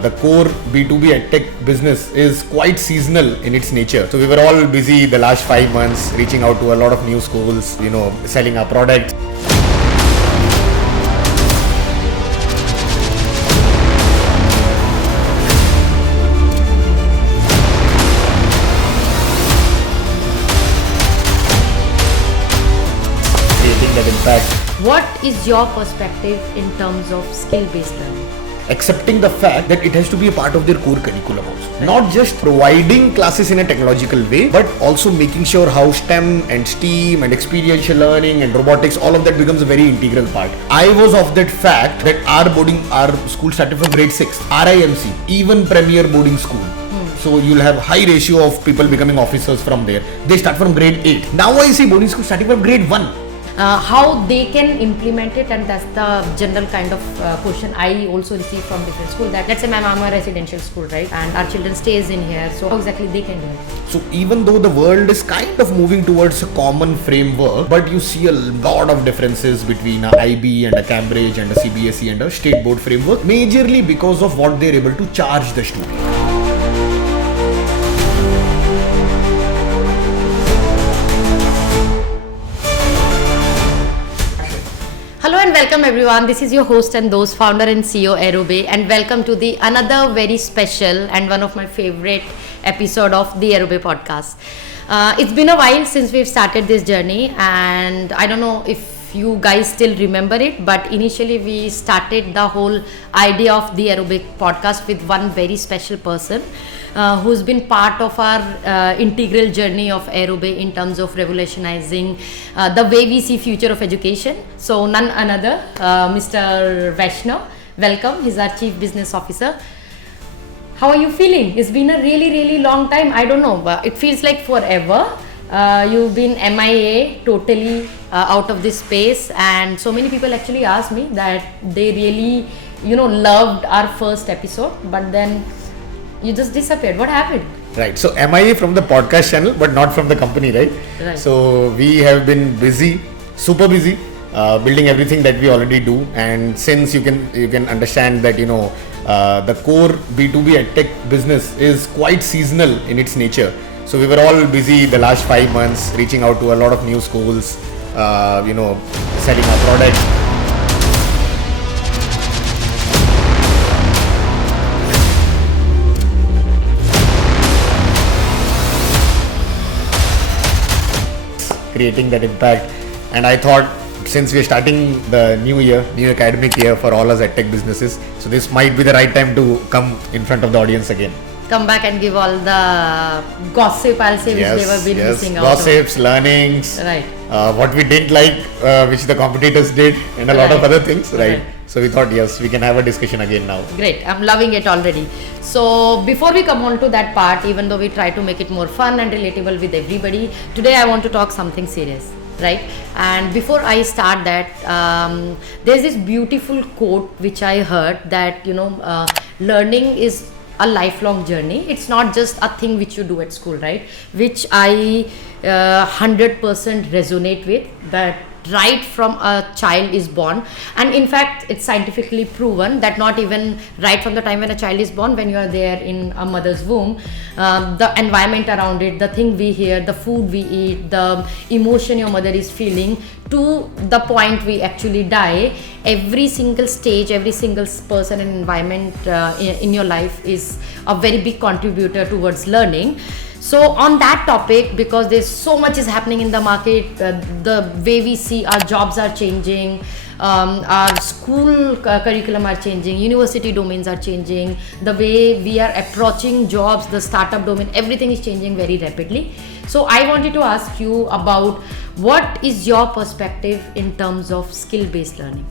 the core B2B EdTech business is quite seasonal in its nature. So we were all busy the last 5 months reaching out to a lot of new schools, selling our products. Creating that impact. What is your perspective in terms of skill-based learning? Accepting the fact that it has to be a part of their core curriculum also. Not just providing classes in a technological way, but also making sure how STEM and STEAM and experiential learning and robotics, all of that becomes a very integral part. I was of that fact that our school started from grade 6, RIMC, even premier boarding school. So you'll have high ratio of people becoming officers from there. They start from grade 8. Now I see boarding school starting from grade 1. How they can implement it, and that's the general kind of question I also receive from different schools. That let's say I'm a residential school, right, and our children stays in here, so how exactly they can do it? So even though the world is kind of moving towards a common framework, but you see a lot of differences between a IB and a Cambridge and a CBSE and a state board framework, majorly because of what they're able to charge the student. Hello and welcome everyone. This is your host and those founder and CEO AeroBay, and welcome to the another very special and one of my favorite episode of the AeroBay podcast. It's been a while since we've started this journey, and I don't know if you guys still remember it, but initially we started the whole idea of the AeroBay podcast with one very special person who's been part of our integral journey of AeroBay in terms of revolutionizing the way we see future of education. So none another, Mr. Vaishnav. Welcome. He's our Chief Business Officer. How are you feeling? It's been a really long time. I don't know, but it feels like forever. You've been MIA, totally out of this space, and so many people actually asked me that they really, loved our first episode, but then you just disappeared. What happened? Right. So MIA from the podcast channel, but not from the company, right? Right. So we have been busy, super busy, building everything that we already do. And since you can understand that the core B2B EdTech business is quite seasonal in its nature. So we were all busy the last 5 months reaching out to a lot of new schools, selling our products. Creating that impact, and I thought since we're starting the new academic year for all us EdTech businesses, so this might be the right time to come in front of the audience again. Come back and give all the gossip, I'll say, which they were been missing out. Gossips, learnings, right? What we didn't like, which the competitors did, and a lot of other things, right? So we thought, yes, we can have a discussion again now. Great, I'm loving it already. So before we come on to that part, even though we try to make it more fun and relatable with everybody, today I want to talk something serious, right? And before I start that, there's this beautiful quote which I heard that, learning is a lifelong journey. It's not just a thing which you do at school, right? Which I 100% resonate with, that right from a child is born, and in fact it's scientifically proven that not even right from the time when a child is born, when you are there in a mother's womb, the environment around it, the thing we hear, the food we eat, the emotion your mother is feeling, to the point we actually die, every single stage, every single person and environment in your life is a very big contributor towards learning. So on that topic, because there's so much is happening in the market, the way we see our jobs are changing, our school curriculum are changing, university domains are changing, the way we are approaching jobs, the startup domain, everything is changing very rapidly. So I wanted to ask you about what is your perspective in terms of skill-based learning?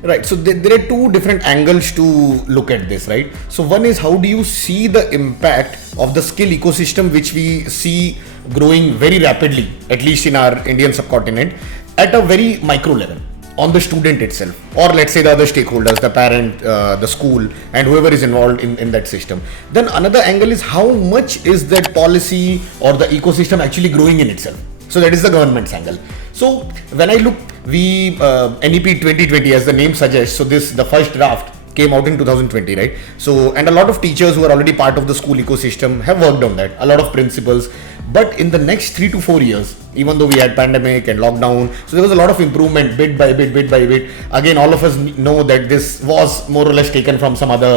Right. So there are two different angles to look at this, right? So one is, how do you see the impact of the skill ecosystem, which we see growing very rapidly, at least in our Indian subcontinent, at a very micro level on the student itself, or let's say the other stakeholders, the parent, the school, and whoever is involved in that system. Then another angle is, how much is that policy or the ecosystem actually growing in itself? So that is the government's angle. So when I look, NEP 2020, as the name suggests, so the first draft came out in 2020, right? So, and a lot of teachers who are already part of the school ecosystem have worked on that, a lot of principals. But in the next 3 to 4 years, even though we had pandemic and lockdown, so there was a lot of improvement bit by bit. Again, all of us know that this was more or less taken from some other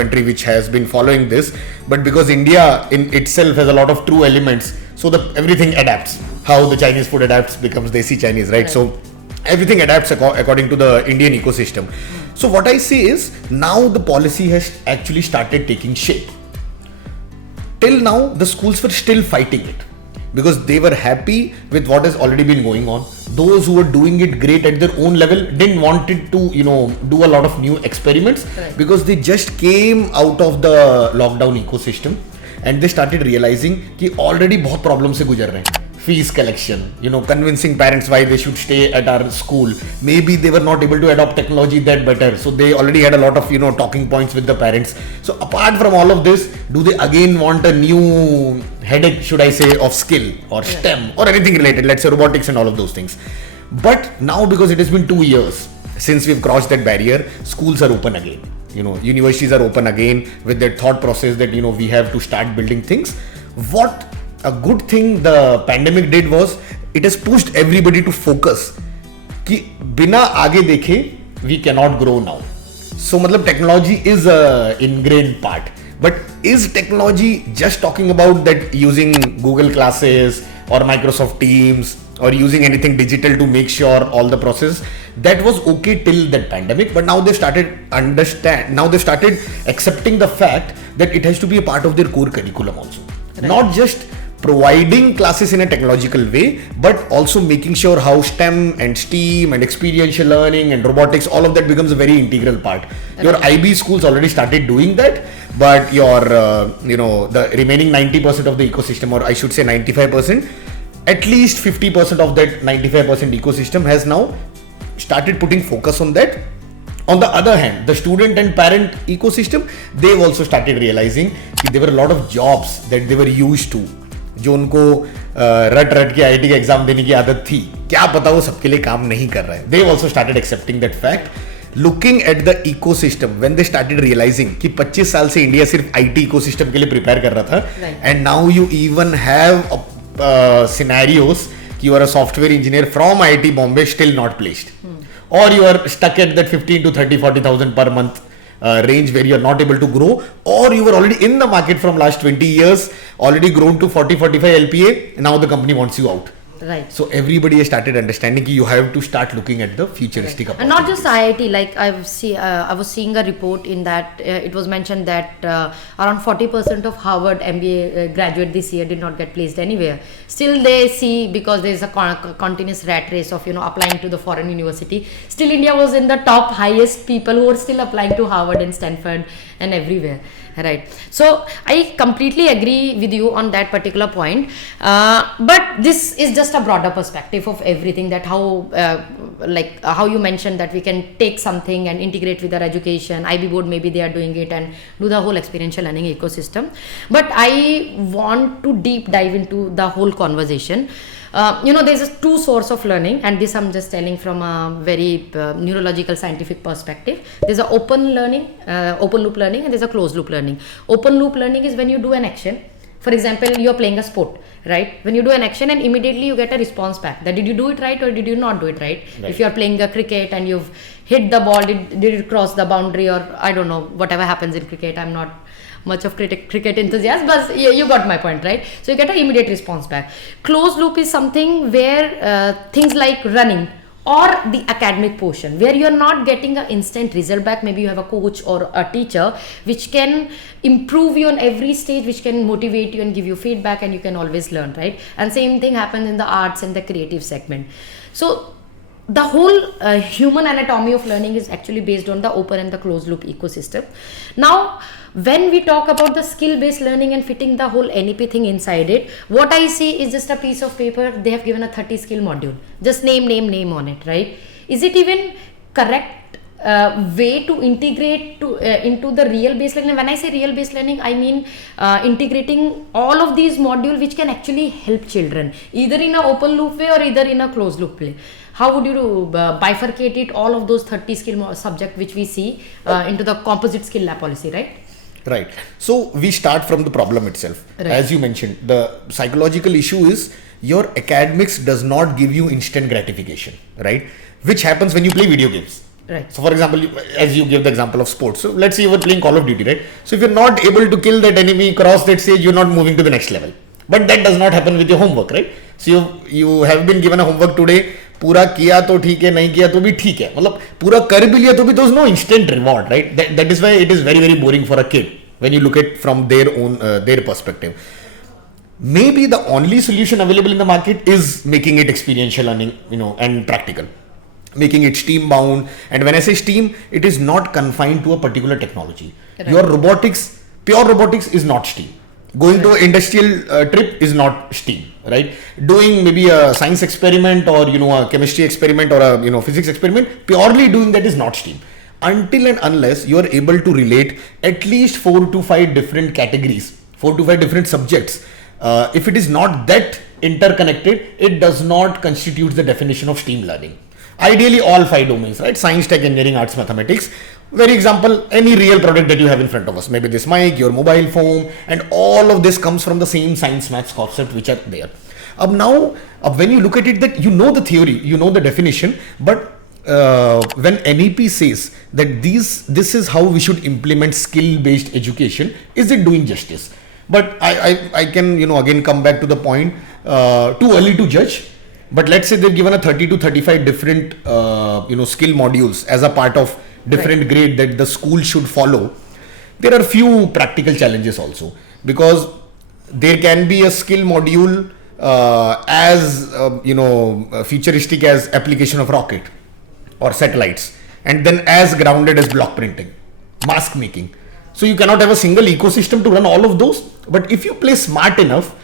country which has been following this. But because India in itself has a lot of true elements, so everything adapts. How the Chinese food adapts becomes Desi Chinese, right? So everything adapts according to the Indian ecosystem. So what I say is, now the policy has actually started taking shape. Till now, the schools were still fighting it because they were happy with what has already been going on. Those who were doing it great at their own level didn't want it to, do a lot of new experiments. Correct. Because they just came out of the lockdown ecosystem and they started realizing कि already बहुत problem से गुजर रहे हैं. Fees collection, convincing parents why they should stay at our school. Maybe they were not able to adopt technology that better. So they already had a lot of, talking points with the parents. So apart from all of this, do they again want a new headache, should I say, of skill or STEM or anything related, let's say robotics and all of those things. But now, because it has been 2 years since we've crossed that barrier, schools are open again. Universities are open again with their thought process that, we have to start building things. What a good thing the pandemic did was it has pushed everybody to focus कि बिना आगे देखे we cannot grow now. So मतलब technology is a ingrained part. But is technology just talking about that using Google classes or Microsoft Teams or using anything digital to make sure all the process? That was okay till that pandemic, but now they started accepting the fact that it has to be a part of their core curriculum also. Right. Not just providing classes in a technological way, but also making sure how STEM and STEAM and experiential learning and robotics, all of that becomes a very integral part. Right. Your IB schools already started doing that, but your, the remaining 90% of the ecosystem, or I should say 95%, at least 50% of that 95% ecosystem has now started putting focus on that. On the other hand, the student and parent ecosystem, they've also started realizing that there were a lot of jobs that they were used to, जो उनको रट के IT का exam देने की आदत थी, क्या पता वो सबके लिए काम नहीं कर रहा है. They also started accepting that fact. Looking at the ecosystem, when they started realizing कि 25 साल से इंडिया सिर्फ आईटी इकोसिस्टम के लिए प्रिपेयर कर रहा था, and now you even have scenarios कि you are a software engineer from IIT Bombay still not placed, or you are stuck at that 15 to 30-40,000 per month range where you are not able to grow, or you were already in the market from last 20 years, already grown to 40-45 LPA, now the company wants you out. Right. So everybody has started understanding you have to start looking at the futuristic approach. And not just IIT, like I was seeing a report in that it was mentioned that around 40% of Harvard MBA graduate this year did not get placed anywhere. Still they see, because there is a continuous rat race of applying to the foreign university, still India was in the top highest people who are still applying to Harvard and Stanford and everywhere. Right. So I completely agree with you on that particular point. But this is just a broader perspective of everything, that how you mentioned that we can take something and integrate with our education. IB board, maybe they are doing it and do the whole experiential learning ecosystem. But I want to deep dive into the whole conversation. There's two source of learning, and this I'm just telling from a very neurological scientific perspective. There's a open loop learning, and there's a closed loop learning. Open loop learning is when you do an action. For example, you're playing a sport, right? When you do an action and immediately you get a response back that did you do it right or did you not do it right? If you're playing a cricket and you've hit the ball, did it cross the boundary, or I don't know, whatever happens in cricket. I'm not much of cricket enthusiast, but you got my point, right? So you get an immediate response back. Closed loop is something where things like running or the academic portion, where you are not getting an instant result back. Maybe you have a coach or a teacher which can improve you on every stage, which can motivate you and give you feedback, and you can always learn, right? And same thing happens in the arts and the creative segment. So the whole human anatomy of learning is actually based on the open and the closed loop ecosystem. Now, when we talk about the skill-based learning and fitting the whole NEP thing inside it, what I see is just a piece of paper. They have given a 30 skill module. Just name on it, right? Is it even correct way to integrate into the real based learning. When I say real based learning, I mean integrating all of these modules which can actually help children either in an open loop way or either in a closed loop way. How would you bifurcate it, all of those 30 skill subject which we see into the composite skill lab policy, right? Right. So we start from the problem itself. Right. As you mentioned, the psychological issue is your academics does not give you instant gratification, right? Which happens when you play video games. Right. So for example, as you give the example of sports. So let's say you were playing Call of Duty, right? So if you're not able to kill that enemy, cross that stage, you're not moving to the next level. But that does not happen with your homework, right? So you have been given a homework today, पूरा किया तो ठीक है, नहीं किया तो भी ठीक है, मतलब पूरा कर भी लिया तो भी, there's no instant reward, right? That is why it is very, very boring for a kid when you look at from their own their perspective. Maybe the only solution available in the market is making it experiential learning, and practical, making it steam bound. And when I say steam, it is not confined to a particular technology. Right. Your robotics, pure robotics is not steam. Going to an industrial trip is not STEAM, right? Doing maybe a science experiment or a chemistry experiment or a physics experiment, purely doing that is not STEAM. Until and unless you are able to relate at least 4 to 5 different categories, 4 to 5 different subjects. If it is not that interconnected, it does not constitute the definition of STEAM learning. Ideally, all 5 domains, right? Science, tech, engineering, arts, mathematics. Very example, any real product that you have in front of us, maybe this mic, your mobile phone, and all of this comes from the same science maths concept which are there. Now, when you look at it, that you know the theory, you know the definition, but when NEP says that this is how we should implement skill-based education, is it doing justice? But I can again come back to the point, too early to judge. But let's say they've given a 30 to 35 different skill modules as a part of different grade that the school should follow. There are few practical challenges also, because there can be a skill module as futuristic as application of rocket or satellites, and then as grounded as block printing, mask making. So you cannot have a single ecosystem to run all of those. But if you play smart enough,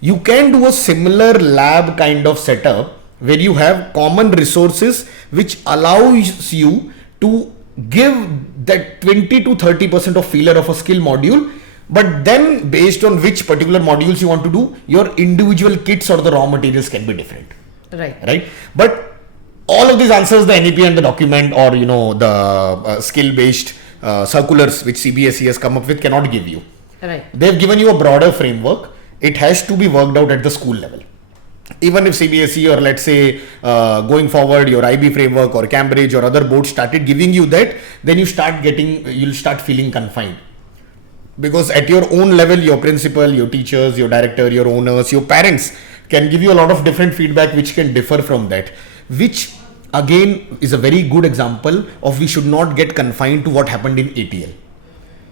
you can do a similar lab kind of setup where you have common resources which allows you to give that 20 to 30% of failure of a skill module, but then based on which particular modules you want to do, your individual kits or the raw materials can be different. Right. But all of these answers the NEP and the document or the skill based circulars which CBSE has come up with cannot give you. Right. They've given you a broader framework. It has to be worked out at the school level. Even if CBSE or let's say going forward your IB framework or Cambridge or other boards started giving you that, then you'll start feeling confined. Because at your own level, your principal, your teachers, your director, your owners, your parents can give you a lot of different feedback which can differ from that, which again is a very good example of we should not get confined to what happened in ATL.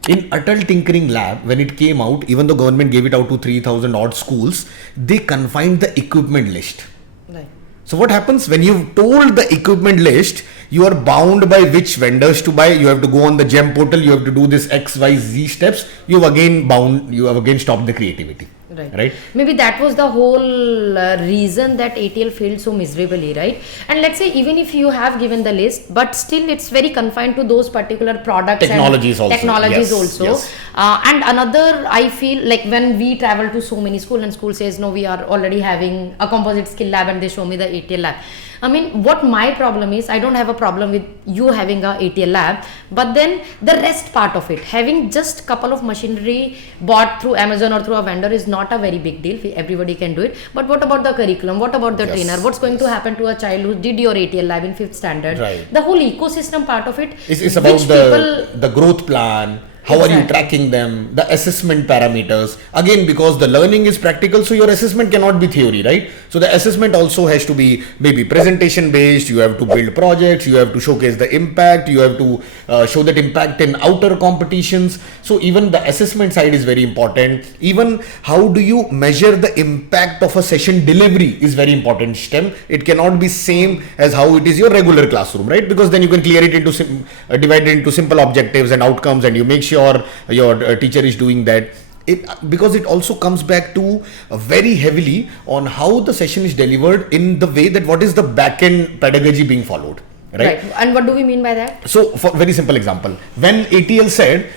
In Atal Tinkering Lab, when it came out, even though government gave it out to 3,000 odd schools, they confined the equipment list. Right. So what happens when you've told the equipment list, you are bound by which vendors to buy. You have to go on the GEM portal. You have to do this X, Y, Z steps. You have again stopped the creativity. Right. Maybe that was the whole reason that ATL failed so miserably, right? And let's say even if you have given the list, but still it's very confined to those particular products technologies and technologies also. Yes. And another, I feel like when we travel to so many schools and school says no, we are already having a composite skill lab and they show me the ATL lab. I mean, what my problem is, I don't have a problem with you having a ATL lab, but then the rest part of it, having just couple of machinery bought through Amazon or through a vendor is not a very big deal. Everybody can do it. But what about the curriculum? What about the trainer? What's going to happen to a child who did your ATL lab in 5th standard? Right. The whole ecosystem part of it. It's about the growth plan. How are you tracking them? The assessment parameters. Again, because the learning is practical, so your assessment cannot be theory, right? So the assessment also has to be maybe presentation based. You have to build projects. You have to showcase the impact. You have to show that impact in outer competitions. So even the assessment side is very important. Even how do you measure the impact of a session delivery is very important. STEM. It cannot be same as how it is your regular classroom, right? Because then you can clear it into divide it into simple objectives and outcomes, and you make sure your teacher is doing that. Because it also comes back to very heavily on how the session is delivered in the way that what is the back-end pedagogy being followed, Right? And what do we mean by that? So, for very simple example, when ATL said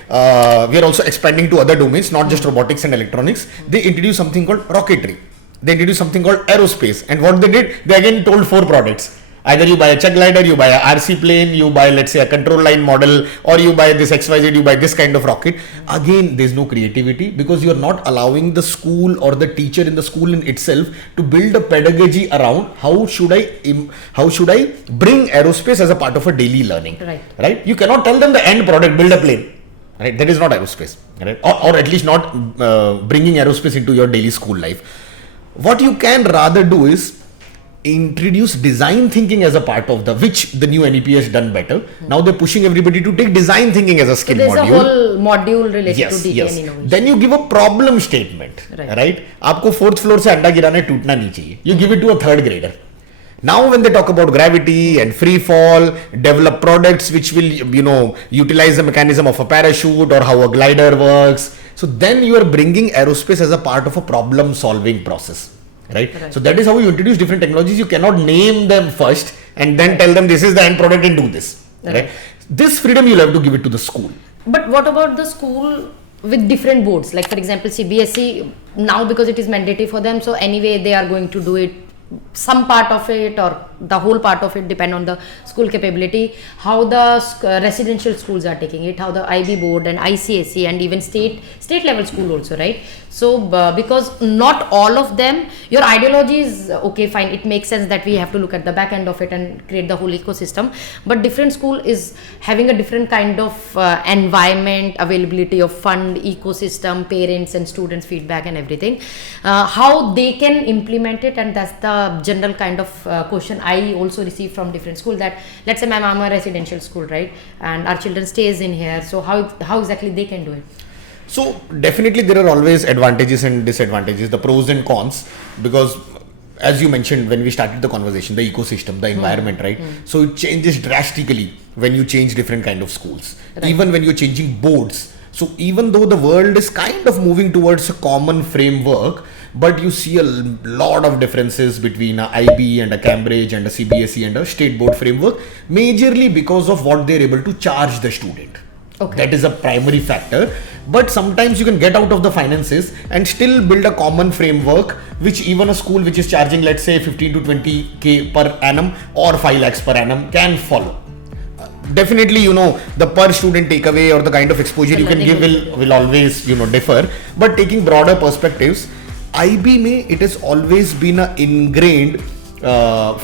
we are also expanding to other domains, not just robotics and electronics, they introduced something called rocketry. They introduced something called aerospace, and what they did, they again told 4 products. Either you buy a Ch glider, you buy a RC plane, you buy, let's say, a control line model, or you buy this XYZ, you buy this kind of rocket. Again, there's no creativity, because you're not allowing the school or the teacher in the school in itself to build a pedagogy around how should I bring aerospace as a part of a daily learning. Right? You cannot tell them the end product, build a plane. Right? That is not aerospace. Right? Or at least not bringing aerospace into your daily school life. What you can rather do is introduce design thinking as a part of which the new NEP has done better. Now they're pushing everybody to take design thinking as a skill module. There's a whole module related to DT and innovation. Then you give a problem statement, right? आपको 4th floor से अंडा गिराने टूटना नहीं चाहिए. You give it to a 3rd grader. Now when they talk about gravity and free fall, develop products which will, utilize the mechanism of a parachute or how a glider works. So then you are bringing aerospace as a part of a problem solving process. Right? So that is how you introduce different technologies. You cannot name them first and then tell them this is the end product and do this. Right? This freedom you'll have to give it to the school. But what about the school with different boards? Like for example, CBSE, now because it is mandatory for them, so anyway they are going to do it, some part of it or the whole part of it, depend on the school capability. How the residential schools are taking it, how the IB board and ICSE and even state level school also, right? So because not all of them, your ideology is okay, fine, it makes sense that we have to look at the back end of it and create the whole ecosystem, but different school is having a different kind of environment, availability of fund, ecosystem, parents and students feedback and everything, how they can implement it. And that's the general kind of question I also receive from different schools, that let's say ma'am, I'm a residential school, right, and our children stays in here, so how exactly they can do it? So definitely there are always advantages and disadvantages, the pros and cons, because as you mentioned when we started the conversation, the ecosystem, the environment, right? So it changes drastically when you change different kind of schools, even when you're changing boards. So even though the world is kind of moving towards a common framework, but you see a lot of differences between a IB and a Cambridge and a CBSE and a state board framework, majorly because of what they're able to charge the student. That is a primary factor, but sometimes you can get out of the finances and still build a common framework which even a school which is charging, let's say 15 to 20k per annum or 5 lakhs per annum can follow. Definitely, the per student takeaway or the kind of exposure you can give will always, differ, but taking broader perspectives, IB mein it has always been an ingrained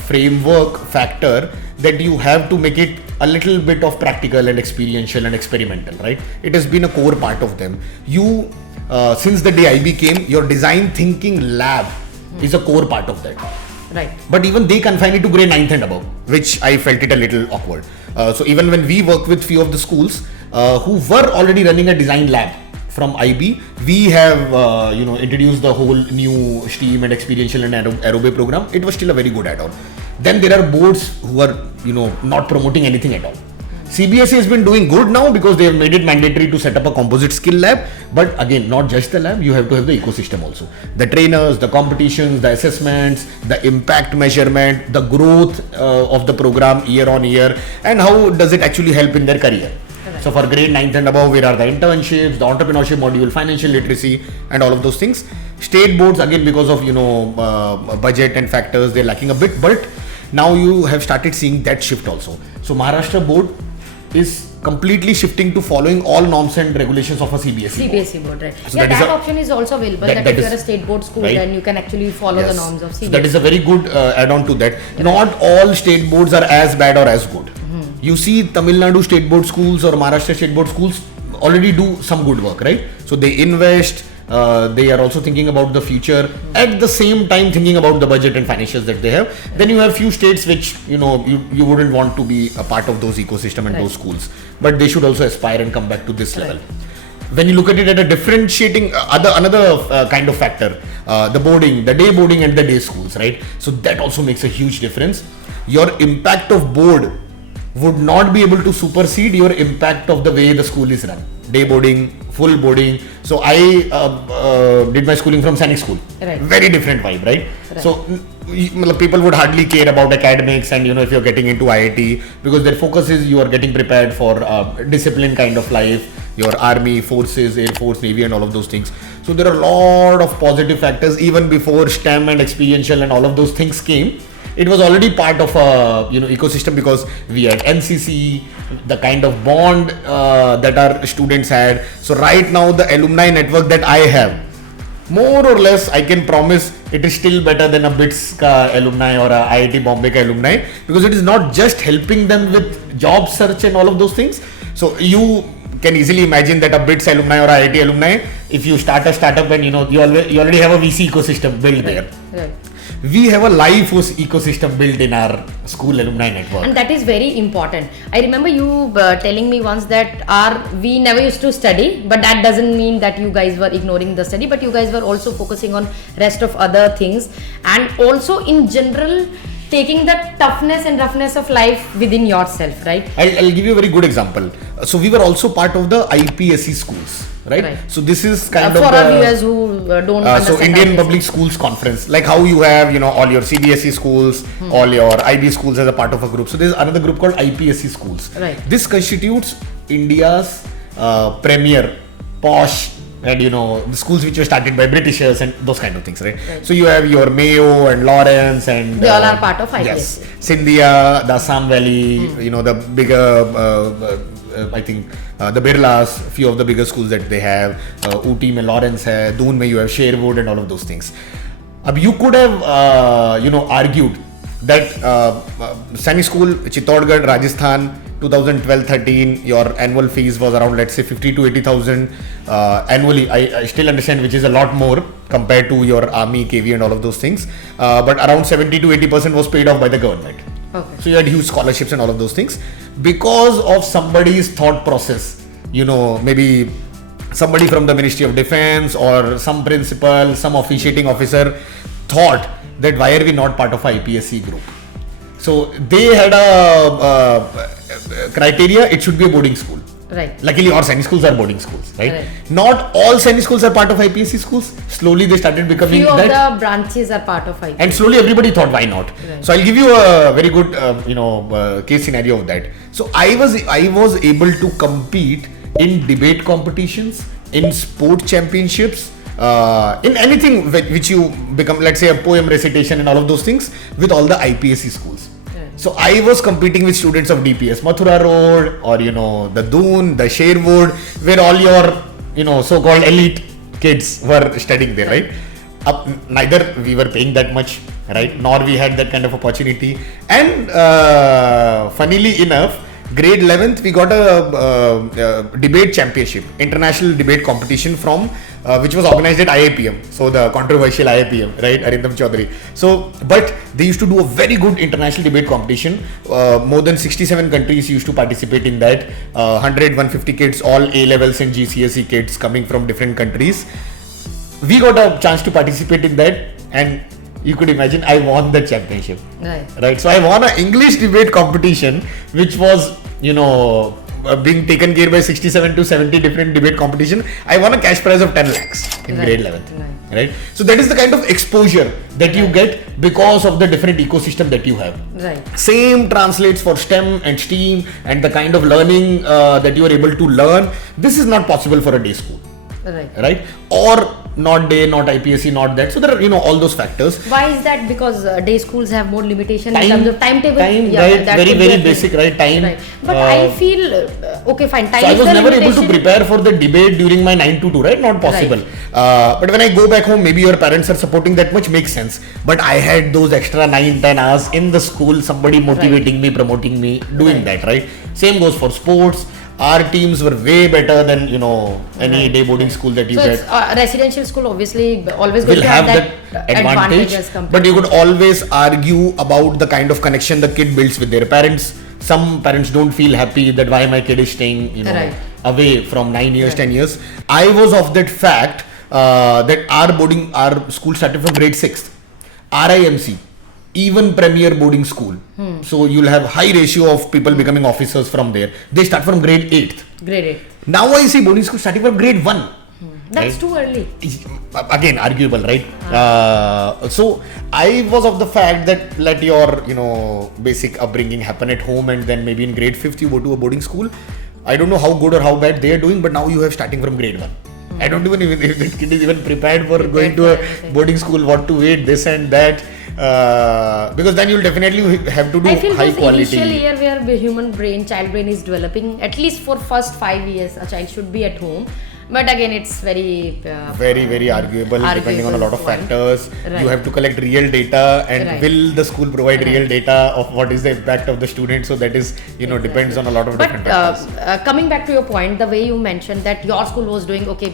framework factor that you have to make it a little bit of practical and experiential and experimental, right? It has been a core part of them. You, since the day IB came, your design thinking lab is a core part of that. Right. But even they confine it to grade 9th and above, which I felt it a little awkward. So even when we worked with few of the schools who were already running a design lab from IB, we have introduced the whole new STEAM and experiential and AeroBay program. It was still a very good add-on. Then there are boards who are not promoting anything at all. CBSE has been doing good now because they have made it mandatory to set up a composite skill lab. But again, not just the lab, you have to have the ecosystem also. The trainers, the competitions, the assessments, the impact measurement, the growth of the program year on year, and how does it actually help in their career. So for grade 9th and above, where are the internships, the entrepreneurship module, financial literacy, and all of those things. State boards, again, because of budget and factors, they're lacking a bit. But now you have started seeing that shift also. So Maharashtra board is completely shifting to following all norms and regulations of a CBSE board, right? So that option is also available. That if you're a state board school, right, then you can actually follow the norms of CBSE. So that is a very good add-on to that. Not all state boards are as bad or as good. You see Tamil Nadu state board schools or Maharashtra state board schools already do some good work, right? So they invest, they are also thinking about the future, at the same time thinking about the budget and financials that they have. Then you have few states which you wouldn't want to be a part of those ecosystem and those schools, but they should also aspire and come back to this level. When you look at it at a differentiating another kind of factor, the boarding, the day boarding and the day schools, right? So that also makes a huge difference. Your impact of board would not be able to supersede your impact of the way the school is run. day boarding, full boarding. So I did my schooling from Sainik school. Right. Very different vibe, right? So people would hardly care about academics and if you're getting into IIT, because their focus is you are getting prepared for discipline kind of life, your army, forces, air force, navy and all of those things. So there are a lot of positive factors even before STEM and experiential and all of those things came. It was already part of a ecosystem, because we had NCC, the kind of bond that our students had. So right now the alumni network that I have, more or less I can promise it is still better than a BITS ka alumni or a IIT Bombay ka alumni, because it is not just helping them with job search and all of those things. So you can easily imagine that a BITS alumni or a IIT alumni, if you start a startup and you already have a VC ecosystem built there. Right. We have a live ecosystem built in our school alumni network. And that is very important. I remember you telling me once that we never used to study, but that doesn't mean that you guys were ignoring the study, but you guys were also focusing on rest of other things, and also in general taking the toughness and roughness of life within yourself, right? I'll give you a very good example. So we were also part of the IPSC schools, right? So this is kind of for our viewers who don't understand. So Indian IPSC. Public Schools Conference, like how you have all your CBSE schools, all your IB schools as a part of a group. So there's another group called IPSC schools. Right. This constitutes India's premier posh and the schools which were started by Britishers and those kind of things, right? So you have your Mayo and Lawrence and they all are part of IPSC. Yes, Scindia, the Assam Valley, the bigger I think the Birlas, few of the bigger schools that they have. Ooty mein Lawrence hai, Doon mein you have Sherwood and all of those things. You could have argued that Sainik School, Chittorgarh, Rajasthan, 2012-13, your annual fees was around, let's say, 50 to 80,000 annually. I still understand, which is a lot more compared to your army, KV and all of those things. But around 70 to 80% was paid off by the government. Okay. So you had huge scholarships and all of those things because of somebody's thought process. Maybe somebody from the Ministry of Defense or some principal, some officiating officer thought that why are we not part of IPSC group? So they had a criteria, it should be a boarding school. Right. Luckily, all Sainik schools are boarding schools, right? Not all Sainik schools are part of IPSC schools. Slowly, they started becoming Few of that. the branches are part of IPSC. And slowly, everybody thought, why not? Right. So I'll give you a very good, case scenario of that. So I was able to compete in debate competitions, in sport championships, in anything which you become, let's say, a poem recitation and all of those things with all the IPSC schools. So I was competing with students of DPS, Mathura Road, or the Doon, the Sherwood, where all your so-called elite kids were studying there, right? Neither we were paying that much, right? Nor we had that kind of opportunity. And funnily enough, grade 11th we got a debate championship, international debate competition from which was organized at IIPM, so the controversial IIPM, right? Arindam Chaudhary. So, but they used to do a very good international debate competition. More than 67 countries used to participate in that. 100-150 kids, all A levels and GCSE kids coming from different countries. We got a chance to participate in that, and you could imagine I won the championship. Right. So I won an English debate competition, which was being taken care by 67 to 70 different debate competition. I won a cash prize of 10 lakhs in grade 11th. Right. So that is the kind of exposure that you get because of the different ecosystem that you have. Right. Same translates for STEM and STEAM and the kind of learning that you are able to learn. This is not possible for a day school. Right. Or not day, not IPSC, not that. So there are all those factors. Why is that? Because day schools have more limitation in terms of timetable. Right. Very basic, right? Time. Right. But I feel okay, fine. Time so is I was the never limitation. able to prepare for the debate during my 9 to 2, right? Not possible. But when I go back home, maybe your parents are supporting that much, makes sense. But I had those extra 9-10 hours in the school, somebody motivating me, promoting me, doing that, right? Same goes for sports. Our teams were way better than any day boarding school that you get. So residential school obviously always going will to have that advantage. But you could always argue about the kind of connection the kid builds with their parents. Some parents don't feel happy that why my kid is staying away from 9 years, 10 years. I was of that fact that our school started from grade 6th. RIMC, even premier boarding school. So you'll have high ratio of people becoming officers from there. They start from grade 8th. Now I see boarding school starting from grade 1. That's too early. Again, arguable, right? So I was of the fact that let your basic upbringing happen at home, and then maybe in grade 5th you go to a boarding school. I don't know how good or how bad they are doing, but now you have starting from grade 1. I don't even if the kid is even prepared for going to a boarding school, what to wait, this and that. Because then you'll definitely have to do high quality. Initial year where the child brain is developing, at least for first 5 years, a child should be at home. But again, it's very arguable depending on a lot of factors. Right. You have to collect real data, and will the school provide real data of what is the impact of the student? So that is, depends on a lot of different factors. Coming back to your point, the way you mentioned that your school was doing okay,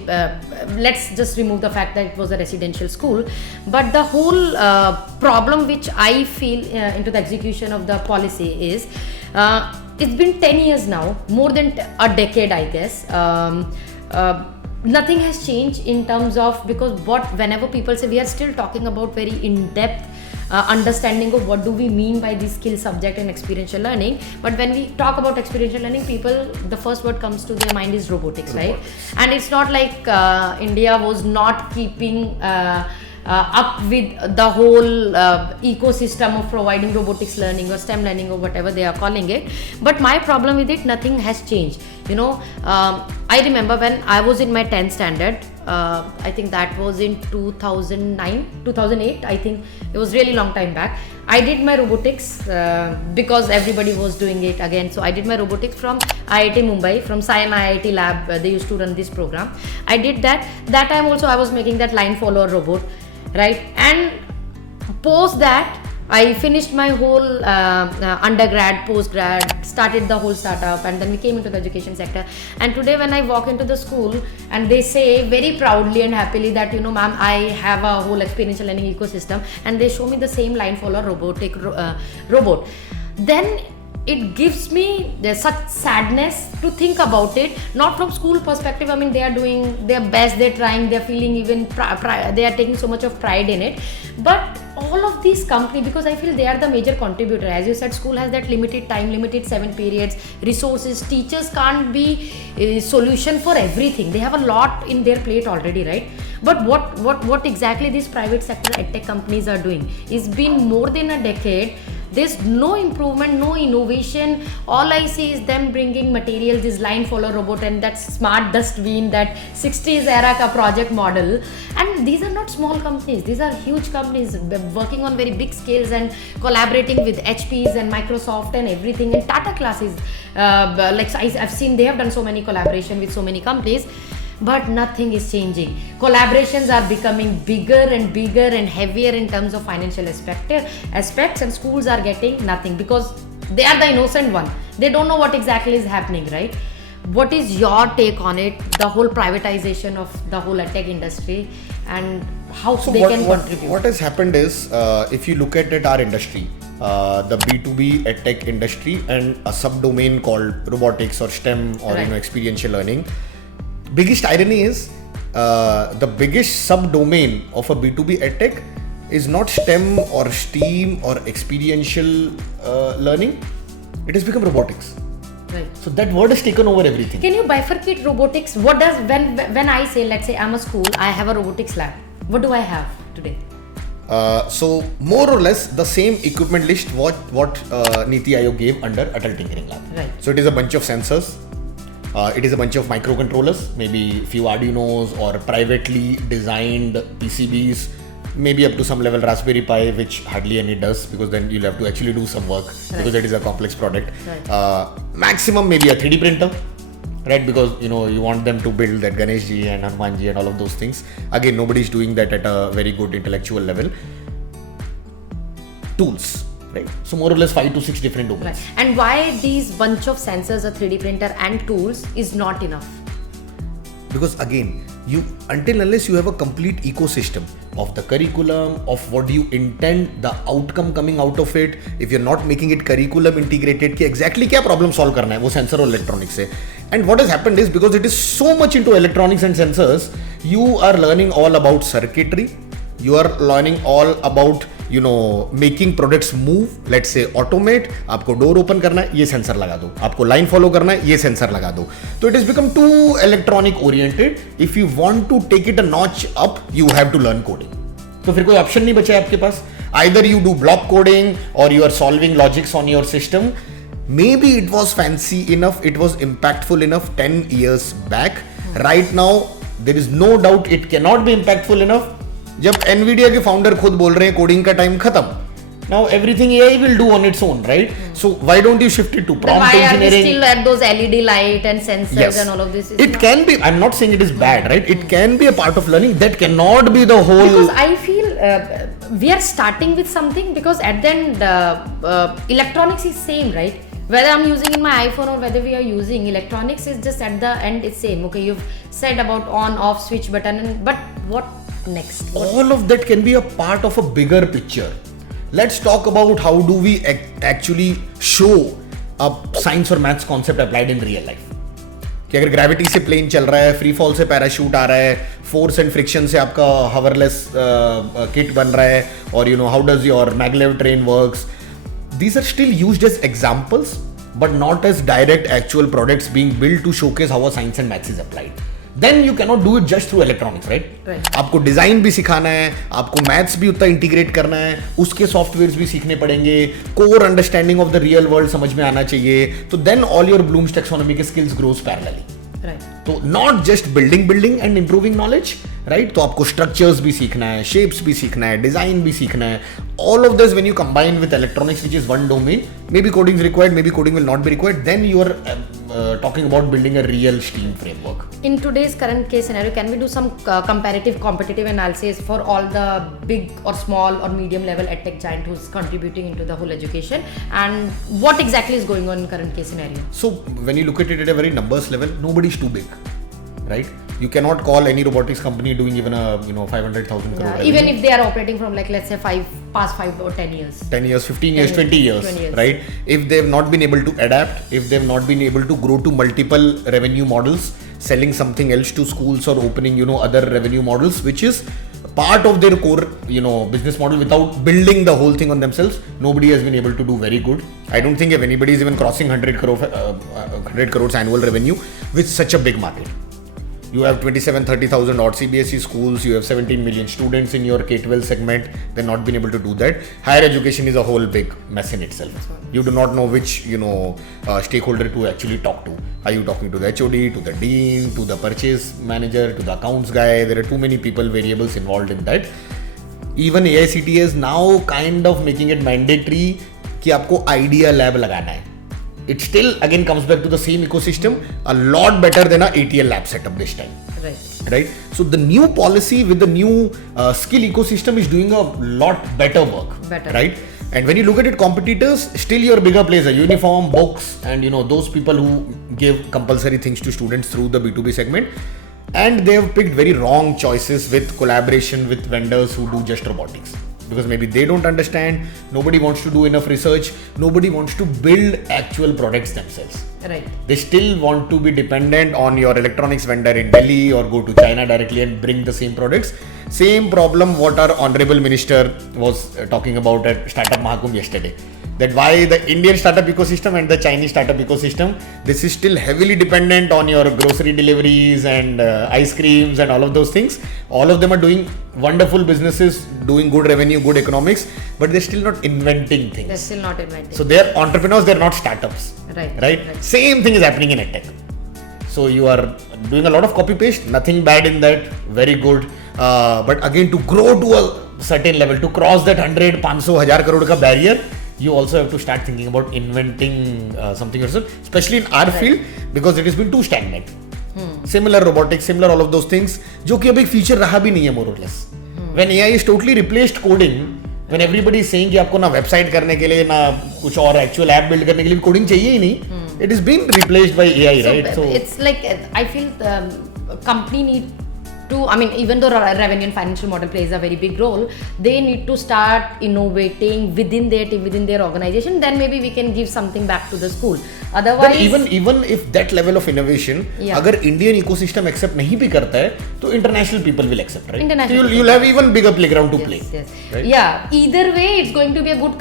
let's just remove the fact that it was a residential school. But the whole problem which I feel into the execution of the policy is, it's been 10 years now, more than a decade, I guess. Nothing has changed in terms of, because whenever people say, we are still talking about very in-depth understanding of what do we mean by this skill subject and experiential learning. But when we talk about experiential learning, the first word comes to their mind is robotics, right? And it's not like India was not keeping up with the whole ecosystem of providing robotics learning or STEM learning or whatever they are calling it. But my problem with it, nothing has changed. I remember when I was in my 10th standard, I think that was in 2008, I think it was really long time back. I did my robotics because everybody was doing it again. So I did my robotics from IIT Mumbai, from SIAM IIT lab. They used to run this program. I did that. That time also I was making that line follower robot, right? And post that, I finished my whole undergrad, postgrad, started the whole startup, and then we came into the education sector. And today when I walk into the school and they say very proudly and happily that, ma'am, I have a whole experiential learning ecosystem, and they show me the same line follower robotic robot, then it gives me such sadness to think about it, not from school perspective. I mean, they are doing their best, they're trying, they're feeling even they are taking so much of pride in it. But all of these companies, because I feel they are the major contributor. As you said, school has that limited time, limited 7 periods, resources. Teachers can't be a solution for everything. They have a lot in their plate already, right? But what exactly these private sector edtech companies are doing? It's been more than a decade. There's no improvement, no innovation. All I see is them bringing materials, this line follower robot and that smart dustbin, that 60s era ka project model. And these are not small companies. These are huge companies working on very big scales and collaborating with HPs and Microsoft and everything. And Tata classes, like I've seen they have done so many collaboration with so many companies. But nothing is changing. Collaborations are becoming bigger and heavier in terms of financial aspects, and schools are getting nothing because they are the innocent one. They don't know what exactly is happening, right? What is your take on it, the whole privatization of the whole edtech industry, and how they can contribute? What has happened is, if you look at our industry, the B2B edtech industry and a subdomain called robotics or STEM or experiential learning. Biggest irony is the biggest subdomain of a B2B edtech is not STEM or STEAM or experiential learning. It has become robotics. Right. So that word has taken over everything. Can you bifurcate robotics? What does when I say, let's say I'm a school, I have a robotics lab. What do I have today? So more or less the same equipment list what Niti Aayog gave under Atal Tinkering Lab. Right. So it is a bunch of sensors. It is a bunch of microcontrollers, maybe few Arduinos or privately designed PCBs, maybe up to some level Raspberry Pi, which hardly any does because then you'll have to actually do some work because it is a complex product. Right. Maximum maybe a 3D printer, right? Because you want them to build that Ganeshji and Hanumanji and all of those things. Again, nobody's doing that at a very good intellectual level. Tools. Right. So more or less 5 to 6 different domains. Right. And why these bunch of sensors, a 3D printer and tools is not enough? Because again, until unless you have a complete ecosystem of the curriculum, of what you intend, the outcome coming out of it, if you're not making it curriculum integrated, कि exactly क्या problem solve करना है वो sensor और electronics से. And what has happened is because it is so much into electronics and sensors, you are learning all about circuitry. You are learning all about you know making products move, let's say automate, आपको door open करना है ये sensor लगा दो, आपको line follow करना है ये सेंसर लगा दो. तो it is become to electronic oriented. If you want to take it a notch up you have to learn coding. तो फिर कोई ऑप्शन नहीं बचा है आपके पास. Either you do block coding or you are solving logics on your system. Maybe it was fancy enough, it was impactful enough 10 years back. Right now, there is no doubt it cannot be impactful enough. जब NVIDIA के founder खुद बोल रहे हैं coding का time खत्म. Now everything AI will do on its own, right? So why don't you shift it to prompt why engineering? Are we still at those LED light and sensors and all of this? It can be. I'm not saying it is bad, right? It can be a part of learning. That cannot be the whole. Because I feel we are starting with something, because at the end electronics is same, right? Whether I'm using in my iPhone or whether we are using electronics, is just at the end it's same. Okay, you've said about on off switch button, but what next? All of that can be a part of a bigger picture. Let's talk about how do we actually show a science और maths concept applied in real life. कि अगर gravity से plane चल रहा है, free fall से parachute आ रहा है, फोर्स एंड फ्रिक्शन से आपका हवरलेस किट बन रहा है, और you know how does your maglev train works. These are still used as examples but not as direct actual products being built to showcase how a science and maths is applied. Then you cannot do it just through electronics, right? आपको design भी सिखाना है, आपको maths भी उतना integrate करना है, उसके सॉफ्टवेयर्स भी सीखने पड़ेंगे, core understanding of the real world समझ में आना चाहिए. तो then all your Bloom's taxonomy के स्किल्स ग्रोज पैरेलली. तो not just building and improving knowledge, right? तो आपको स्ट्रक्चर्स भी सीखना है, शेप्स भी सीखना है, डिजाइन भी सीखना है. All of this when you combine with electronics which is one domain, maybe coding is required, maybe coding will not be required, then you are talking about building a real STEAM framework. In today's current case scenario, can we do some competitive analysis for all the big or small or medium level edtech giant who's contributing into the whole education, and what exactly is going on in current case scenario? So when you look at it at a very numbers level, nobody is too big, right? You cannot call any robotics company doing even a 500,000 crore revenue. Even if they are operating from like let's say past 5 or 10 years. 10 years, 15 years, 20 years, right? If they have not been able to adapt, if they have not been able to grow to multiple revenue models, selling something else to schools or opening, other revenue models, which is part of their core, business model, without building the whole thing on themselves, nobody has been able to do very good. I don't think if anybody is even crossing 100 crores annual revenue with such a big market. You have 27-30,000 odd CBSE schools, you have 17 million students in your K-12 segment, they're not been able to do that. Higher education is a whole big mess in itself. You do not know which, stakeholder to actually talk to. Are you talking to the HOD, to the dean, to the purchase manager, to the accounts guy? There are too many variables involved in that. Even AICTE is now kind of making it mandatory कि आपको idea lab लगाना है. It still again comes back to the same ecosystem, a lot better than a ATL lab setup this time. Right? So the new policy with the new skill ecosystem is doing a lot better work. Right? And when you look at it, competitors, still your bigger players are Uniform, Books, and those people who give compulsory things to students through the B2B segment. And they have picked very wrong choices with collaboration with vendors who do just robotics. Because maybe they don't understand, nobody wants to do enough research, nobody wants to build actual products themselves. Right. They still want to be dependent on your electronics vendor in Delhi or go to China directly and bring the same products. Same problem what our honorable minister was talking about at Startup Mahakumbh yesterday. That why the Indian startup ecosystem and the Chinese startup ecosystem, this is still heavily dependent on your grocery deliveries and ice creams and all of those things. All of them are doing wonderful businesses, doing good revenue, good economics, but they're still not inventing things. They're still not inventing. So they're entrepreneurs, they're not startups. Right? Same thing is happening in edtech. So you are doing a lot of copy paste, nothing bad in that, very good. But again, to grow to a certain level, to cross that 100, 500, 1000 crore ka barrier, you also have to start thinking about inventing something yourself, especially in our field, because it has been too stagnant. Similar robotics, similar all of those things, जो कि अब एक feature रहा भी नहीं है more or less. When AI is totally replaced coding, when everybody is saying कि आपको ना website करने के लिए ना कुछ और actual app build करने के लिए coding चाहिए ही नहीं, it is being replaced by AI, right? So it's like I feel the company need to, I mean, even though revenue and financial model plays a very big role, they need to start innovating within their team, within their organization. Then maybe we can give something back to the school. Otherwise, but even if that level of innovation, अगर Indian ecosystem accept नहीं भी करता है, तो international people will accept, right? So you'll have even bigger playground to play. Yes. Right? Yeah. Either way, it's going to be a good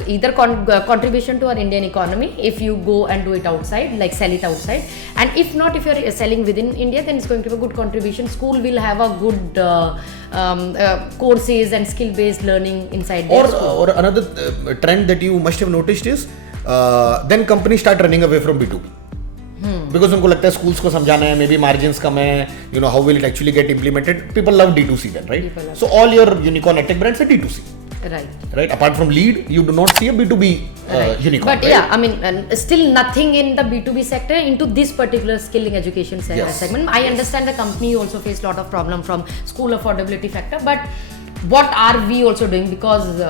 contribution to our Indian economy if you go and do it outside, like sell it outside. And if not, if you're selling within India, then it's going to be a good contribution. School will have a good courses and skill-based learning inside their school. Or another trend that you must have noticed is then companies start running away from B2B. Because उनको लगता है schools को समझाना है, maybe margins कम है, you know, how will it actually get implemented? People love D2C then, right? So all your unicorn edtech brands are D2C. Right. Apart from lead, you do not see a B2B unicorn. But yeah, I mean, still nothing in the B2B sector into this particular skilling education segment. I understand the company also face a lot of problem from school affordability factor, but what are we also doing? Because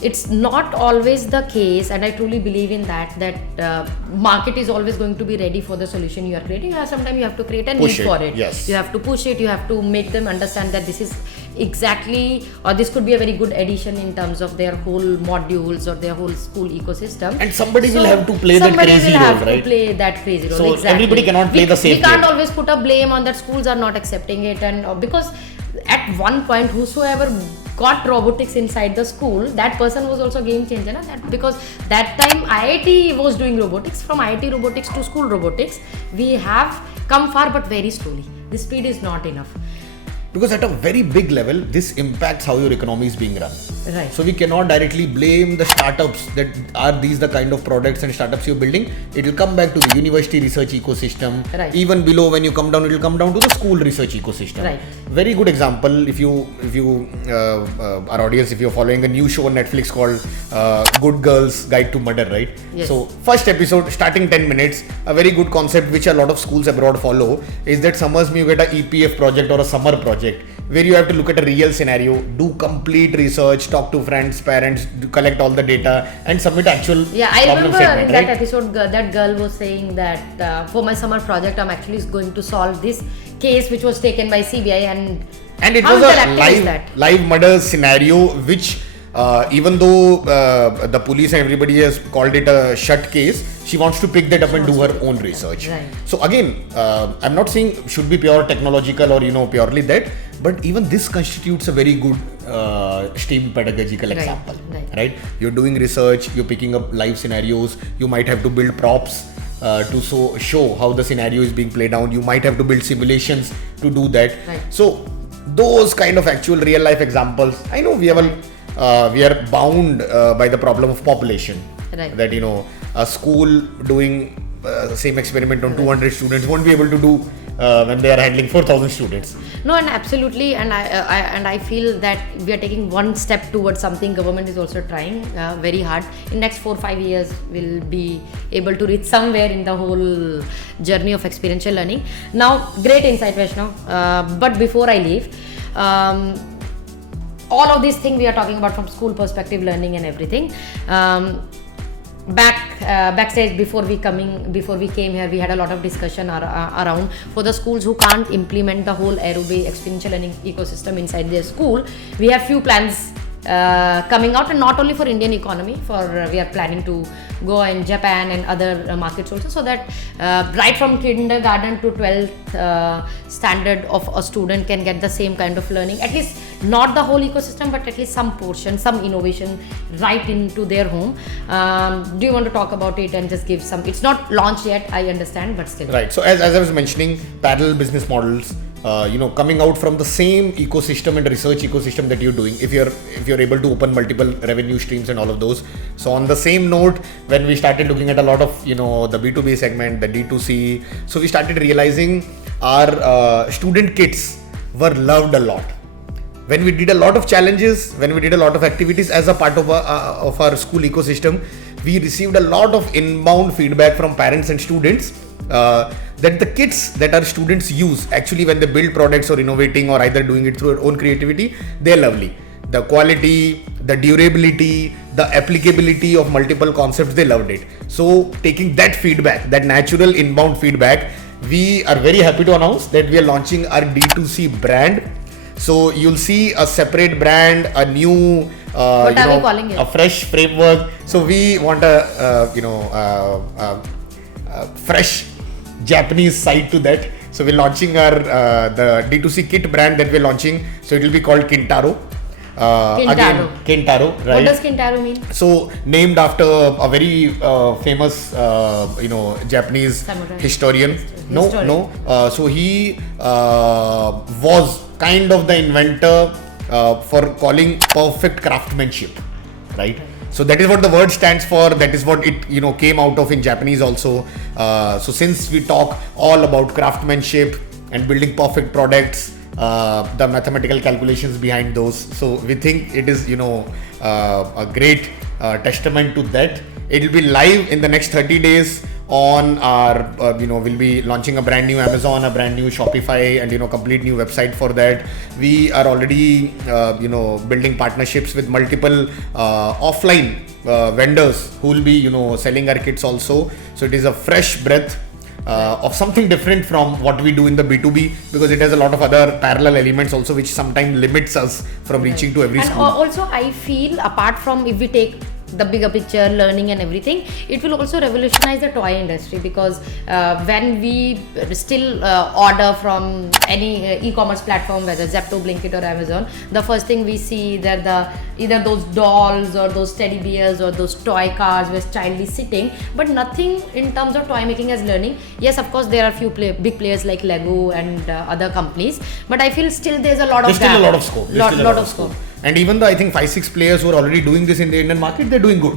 it's not always the case, and I truly believe in that market is always going to be ready for the solution you are creating. Sometimes you have to create a need for it. Yes. You have to push it, you have to make them understand that this is exactly, or this could be a very good addition in terms of their whole modules or their whole school ecosystem. And somebody will have to play that crazy role, right? Somebody will have to play that crazy role. So exactly. Everybody cannot play the same We can't game. always put a blame on that schools are not accepting it, and because at one point whosoever got robotics inside the school, that person was also game changer, na? Because that time IIT was doing robotics. From IIT robotics to school robotics, we have come far, but very slowly. The speed is not enough. Because at a very big level, this impacts how your economy is being run. Right. So we cannot directly blame the startups that are these the kind of products and startups you're building. It will come back to the university research ecosystem. Right. Even below, when you come down, it will come down to the school research ecosystem. Right. Very good example. If you our audience, if you're following a new show on Netflix called Good Girls Guide to Murder, right? Yes. So first episode, starting 10 minutes, a very good concept which a lot of schools abroad follow is that summers you get a EPF project or a summer project where you have to look at a real scenario, do complete research, talk to friends, parents, collect all the data and submit actual I problem remember statement, in that right? episode that girl was saying that for my summer project I'm actually going to solve this case which was taken by CBI, and it how was a interactive is that? live murder scenario which even though the police and everybody has called it a shut case, she wants to pick that up and do her own research. Right. So again, I'm not saying should be pure technological or purely that, but even this constitutes a very good STEAM pedagogical example. Right? You're doing research, you're picking up live scenarios, you might have to build props to show how the scenario is being played out. You might have to build simulations to do that. Right. So those kind of actual real life examples, I know we have we are bound by the problem of population. Right. That a school doing same experiment on 200 students won't be able to do when they are handling 4,000 students. No, and absolutely, and I feel that we are taking one step towards something government is also trying very hard. In next 4-5 years, we'll be able to reach somewhere in the whole journey of experiential learning. Now, great insight, Vaishnav. But before I leave, all of these things we are talking about from school perspective, learning and everything. Backstage before we came here, we had a lot of discussion around for the schools who can't implement the whole AeroBay experiential learning ecosystem inside their school. We have few plans coming out, and not only for Indian economy, we are planning to go in Japan and other markets also, so that right from kindergarten to 12th standard of a student can get the same kind of learning, at least not the whole ecosystem, but at least some portion, some innovation right into their home. Do you want to talk about it and just give some? It's not launched yet, I understand, but still. Right. So as I was mentioning, parallel business models, coming out from the same ecosystem and research ecosystem that you're doing, if you're able to open multiple revenue streams and all of those. So on the same note, when we started looking at a lot of the B2B segment, the D2C, so we started realizing our student kits were loved a lot. When we did a lot of challenges, when we did a lot of activities as a part of our school ecosystem, we received a lot of inbound feedback from parents and students that the kits that our students use actually when they build products or innovating or either doing it through their own creativity, they're lovely. The quality, the durability, the applicability of multiple concepts, they loved it. So taking that feedback, that natural inbound feedback, we are very happy to announce that we are launching our D2C brand. So you'll see a separate brand, a new, What are we calling it? a fresh framework. So we want a, fresh Japanese side to that. So we're launching our the D2C kit brand that we're launching. So it will be called 𝐂𝐿. Again, 𝐂𝐿, right? What does 𝐂𝐿 mean? So named after a very famous, Japanese Samurai. historian. Historian. No. So he was kind of the inventor for calling perfect craftsmanship, right? So that is what the word stands for. That is what it came out of in Japanese also. So since we talk all about craftsmanship and building perfect products, the mathematical calculations behind those, so we think it is a great testament to that. It will be live in the next 30 days on our we'll be launching a brand new Amazon, a brand new Shopify, and complete new website for that. We are already building partnerships with multiple offline vendors who will be selling our kits also. So it is a fresh breath of something different from what we do in the B2B, because it has a lot of other parallel elements also, which sometimes limits us from reaching to every And school. also I feel, apart from if we take the bigger picture, learning and everything, it will also revolutionize the toy industry, because when we still order from any e-commerce platform, whether Zepto, Blinkit or Amazon, the first thing we see that either those dolls or those teddy bears or those toy cars where child is sitting, but nothing in terms of toy making as learning. Yes, of course there are few big players like Lego and other companies, but I feel still there's a lot of There's still a lot of scope. Lot of scope. And even the, I think 5-6 players who are already doing this in the Indian market, they're doing good.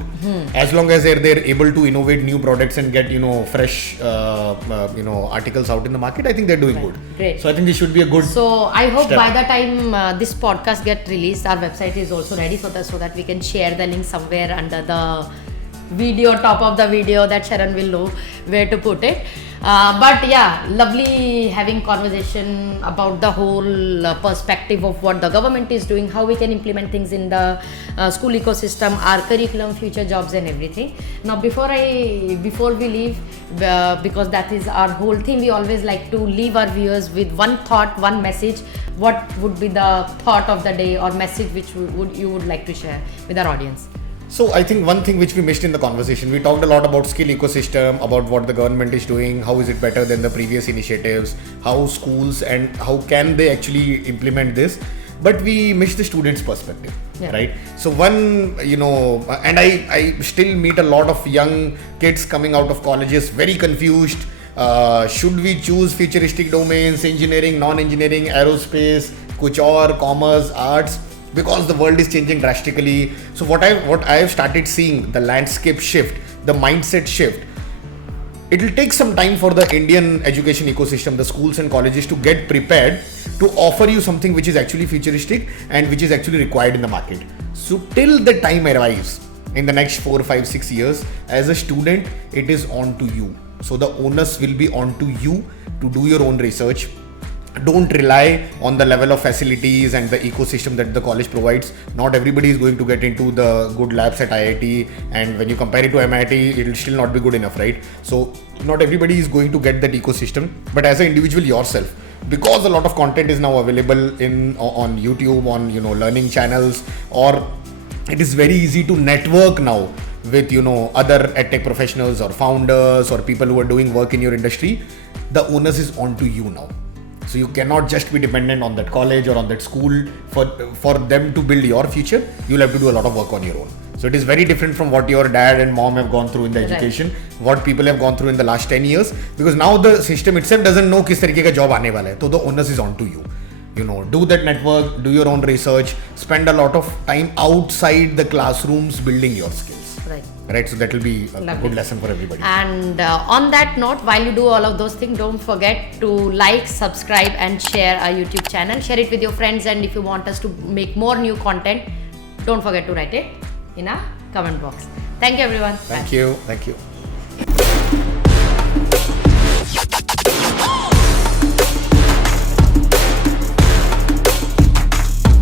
As long as they're able to innovate new products and get fresh articles out in the market, I think they're doing good. Great. So I think this should be a good. So I hope step. by the time this podcast get released, our website is also ready so that we can share the link somewhere under the video, top of the video, that Sharon will know where to put it. But yeah, lovely having conversation about the whole perspective of what the government is doing, how we can implement things in the school ecosystem, our curriculum, future jobs and everything. Now before we leave, because that is our whole thing, we always like to leave our viewers with one thought, one message. What would be the thought of the day or message which you would like to share with our audience? So I think one thing which we missed in the conversation, we talked a lot about skill ecosystem, about what the government is doing, how is it better than the previous initiatives, how schools and how can they actually implement this, but we missed the students' perspective, right? So one, and I still meet a lot of young kids coming out of colleges very confused. Should we choose futuristic domains, engineering, non-engineering, aerospace, kuch aur, commerce, arts? Because the world is changing drastically. So what I have started seeing, the landscape shift, the mindset shift, it will take some time for the Indian education ecosystem, the schools and colleges to get prepared to offer you something which is actually futuristic and which is actually required in the market. So till the time arrives in the next 4, 5, 6 years, as a student, it is on to you. So the onus will be on to you to do your own research. Don't rely on the level of facilities and the ecosystem that the college provides. Not everybody is going to get into the good labs at IIT, and when you compare it to MIT, it will still not be good enough, right? So not everybody is going to get that ecosystem, but as an individual yourself, because a lot of content is now available on YouTube, on learning channels, or it is very easy to network now with other edtech professionals or founders or people who are doing work in your industry. The onus is on to you now. So you cannot just be dependent on that college or on that school for them to build your future. You'll have to do a lot of work on your own. So it is very different from what your dad and mom have gone through in the education, what people have gone through in the last 10 years, because now the system itself doesn't know किस तरीके का job आने वाला है. So the onus is on to you. Do that network, do your own research, spend a lot of time outside the classrooms building your skills. Right, so that will be a good lesson for everybody. And on that note, while you do all of those things, don't forget to like, subscribe and share our YouTube channel. Share it with your friends, and if you want us to make more new content, don't forget to write it in a comment box. Thank you everyone. Thank you.